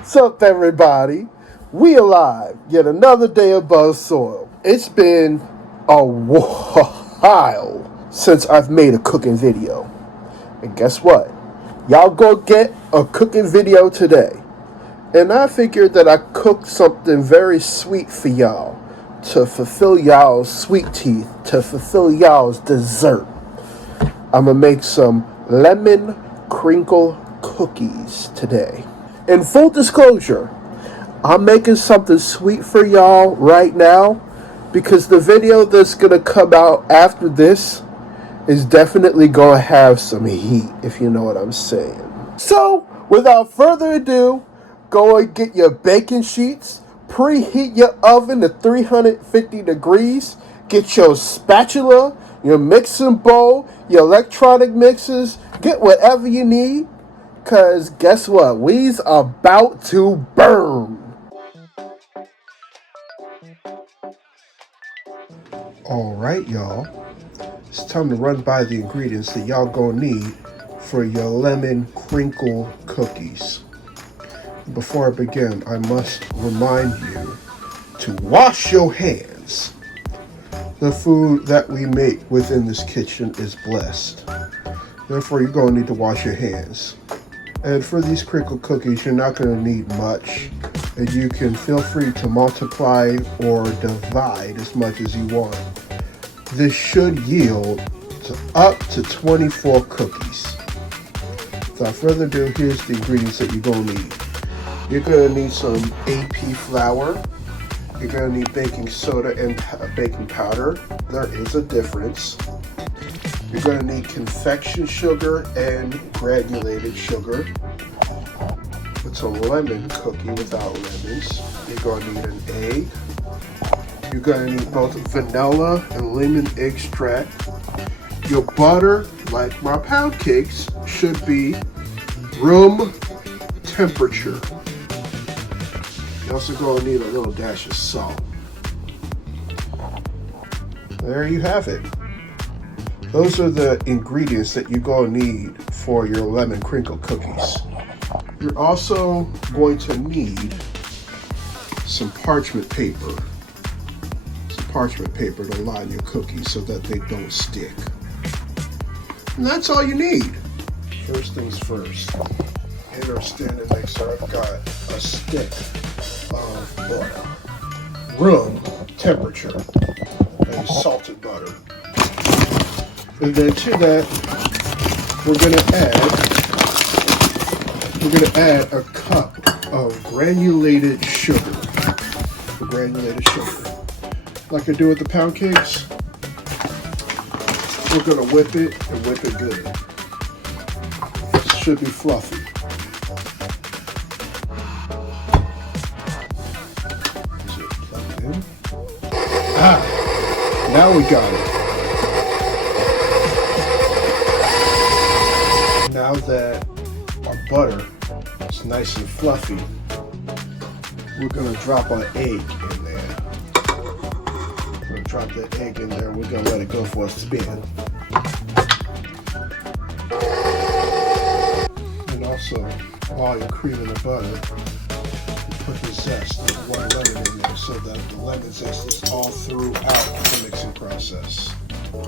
What's up, everybody? We alive. Yet another day above soil. It's been a while since I've made a cooking video. And guess what? Y'all go get a cooking video today. And I figured that I cooked something very sweet for y'all to fulfill y'all's sweet teeth, to fulfill y'all's dessert. I'm going to make some lemon crinkle cookies today. In full disclosure, I'm making something sweet for y'all right now because the video that's going to come out after this is definitely going to have some heat, if you know what I'm saying. So, without further ado, go and get your baking sheets, preheat your oven to 350 degrees, get your spatula, your mixing bowl, your electronic mixers, get whatever you need. Cause guess what? We's about to burn. Alright, y'all. It's time to run by the ingredients that y'all gonna need for your lemon crinkle cookies. Before I begin, I must remind you to wash your hands. The food that we make within this kitchen is blessed. Therefore, you're gonna need to wash your hands. And for these crinkle cookies, you're not going to need much. And you can feel free to multiply or divide as much as you want. This should yield up to 24 cookies. Without further ado, here's the ingredients that you're going to need. You're going to need some AP flour. You're going to need baking soda and baking powder. There is a difference. You're going to need confection sugar and granulated sugar. It's a lemon cookie without lemons. You're going to need an egg. You're going to need both vanilla and lemon extract. Your butter, like my pound cakes, should be room temperature. You're also going to need a little dash of salt. There you have it. Those are the ingredients that you're going to need for your lemon crinkle cookies. You're also going to need some parchment paper. Some parchment paper to line your cookies so that they don't stick. And that's all you need. First things first. In our standard mixer, I've got a stick of butter. Room temperature. And salted butter. And then to that, we're gonna add a cup of granulated sugar. Like I do with the pound cakes, we're gonna whip it and whip it good. It should be fluffy. Is it plugged in? Now we got it. Now that our butter is nice and fluffy, we're going to drop our egg in there. We're going to drop the egg in there. We're going to let it go for a spin. And also, while you're creaming the butter, put the zest, the one lemon in there so that the lemon zest is all throughout the mixing process.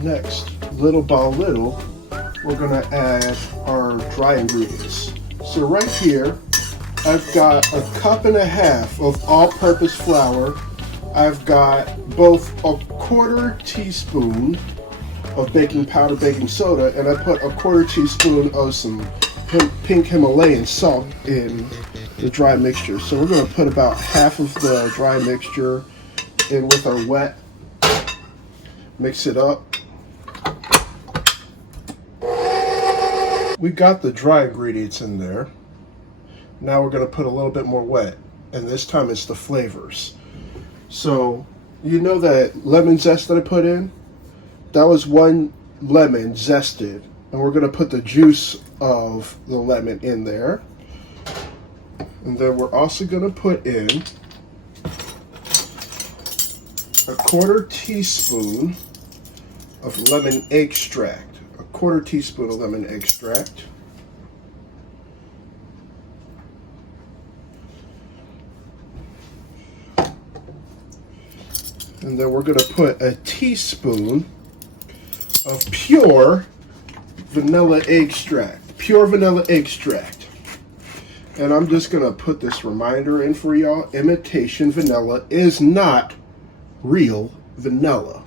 Next, little by little, we're going to add our dry ingredients. So right here, I've got a cup and a half of all-purpose flour. I've got both a quarter teaspoon of baking powder, baking soda, and I put a quarter teaspoon of some pink Himalayan salt in the dry mixture. So we're going to put about half of the dry mixture in with our wet. Mix it up. We got the dry ingredients in there. Now we're going to put a little bit more wet, and this time it's the flavors. So, you know that lemon zest that I put in? That was one lemon zested, and we're going to put the juice of the lemon in there. And then we're also going to put in a quarter teaspoon of lemon extract. Quarter teaspoon of lemon extract. And then we're going to put a teaspoon of pure vanilla extract. Pure vanilla extract. And I'm just going to put this reminder in for y'all. Imitation vanilla is not real vanilla.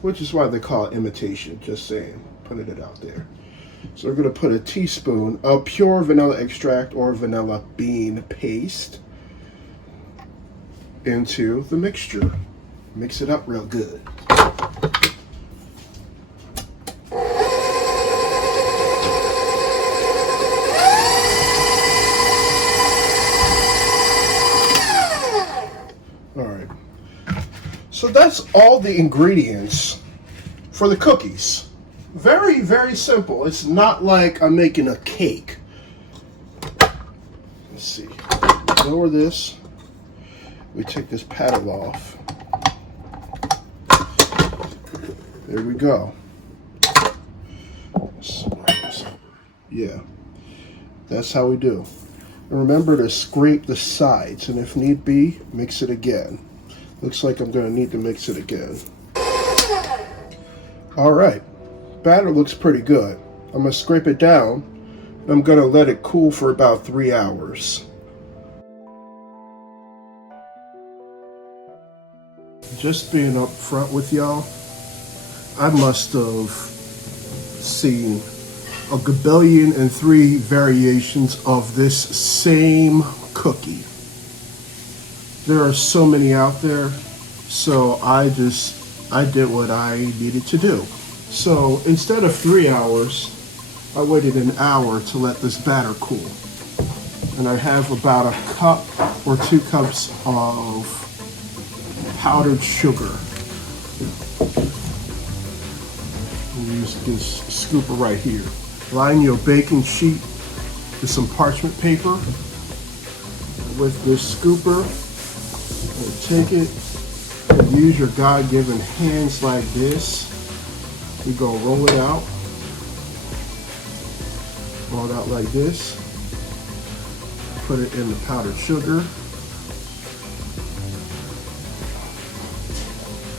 Which is why they call it imitation. Just saying. Putting it out there. So we're going to put a teaspoon of pure vanilla extract or vanilla bean paste into the mixture. Mix it up real good. Alright. So that's all the ingredients for the cookies. Very, very simple. It's not like I'm making a cake. Let's see. Lower this. We take this paddle off. There we go. Yeah. That's how we do. And remember to scrape the sides, and if need be, mix it again. Looks like I'm going to need to mix it again. Alright. Batter looks pretty good. I'm going to scrape it down, and I'm going to let it cool for about 3 hours. Just being up front with y'all, I must have seen a gabillion and 3 variations of this same cookie. There are so many out there, so I did what I needed to do. So instead of 3 hours, I waited an hour to let this batter cool. And I have about a cup or 2 cups of powdered sugar. Use this scooper right here. Line your baking sheet with some parchment paper. With this scooper, and take it and use your God-given hands like this. You're gonna roll it out. Roll it out like this. Put it in the powdered sugar.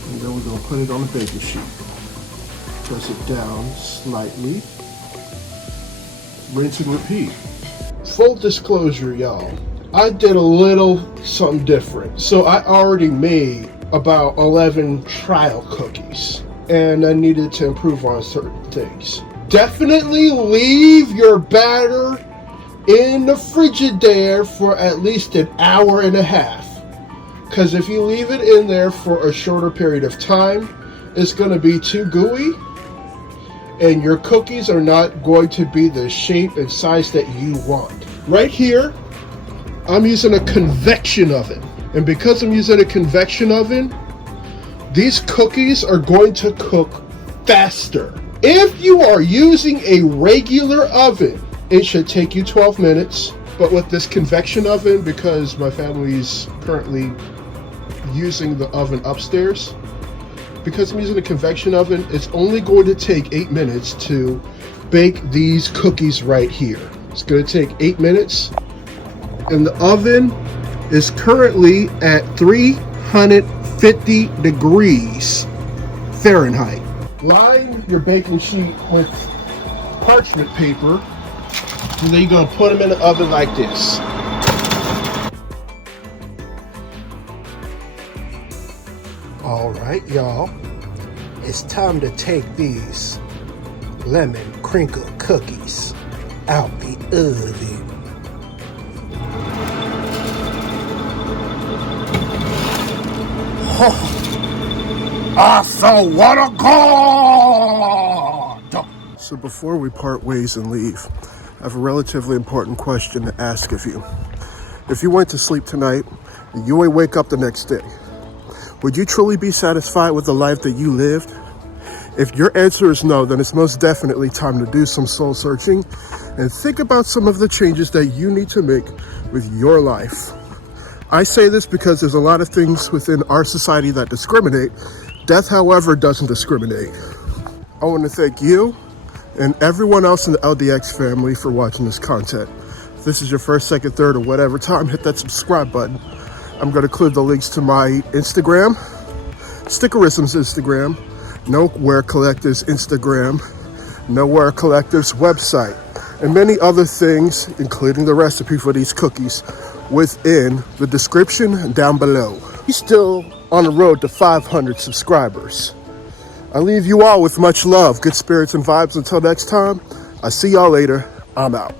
And then we're gonna put it on the baking sheet. Press it down slightly. Rinse and repeat. Full disclosure, y'all. I did a little something different. So I already made about 11 trial cookies. And I needed to improve on certain things. Definitely leave your batter in the Frigidaire for at least an hour and a half. Because if you leave it in there for a shorter period of time, it's going to be too gooey. And your cookies are not going to be the shape and size that you want. Right here, I'm using a convection oven. And because I'm using a convection oven, these cookies are going to cook faster. If you are using a regular oven, it should take you 12 minutes. But with this convection oven, because my family's currently using the oven upstairs, because I'm using a convection oven, it's only going to take 8 minutes to bake these cookies right here. It's going to take 8 minutes. And the oven is currently at 350 degrees Fahrenheit. Line your baking sheet with parchment paper, and then you're going to put them in the oven like this. All right, y'all. It's time to take these lemon crinkle cookies out the oven. Oh, I so what a god! So before we part ways and leave, I have a relatively important question to ask of you. If you went to sleep tonight and you ain't wake up the next day, would you truly be satisfied with the life that you lived? If your answer is no, then it's most definitely time to do some soul searching and think about some of the changes that you need to make with your life. I say this because there's a lot of things within our society that discriminate. Death, however, doesn't discriminate. I want to thank you and everyone else in the LDX family for watching this content. If this is your first, second, third, or whatever time, hit that subscribe button. I'm going to include the links to my Instagram, Stickerism's Instagram, Nowhere Collective's Instagram, Nowhere Collective's website, and many other things, including the recipe for these cookies, within the description down below. He's still on the road to 500 subscribers. I leave you all with much love, good spirits, and vibes. Until next time, I see y'all later. I'm out.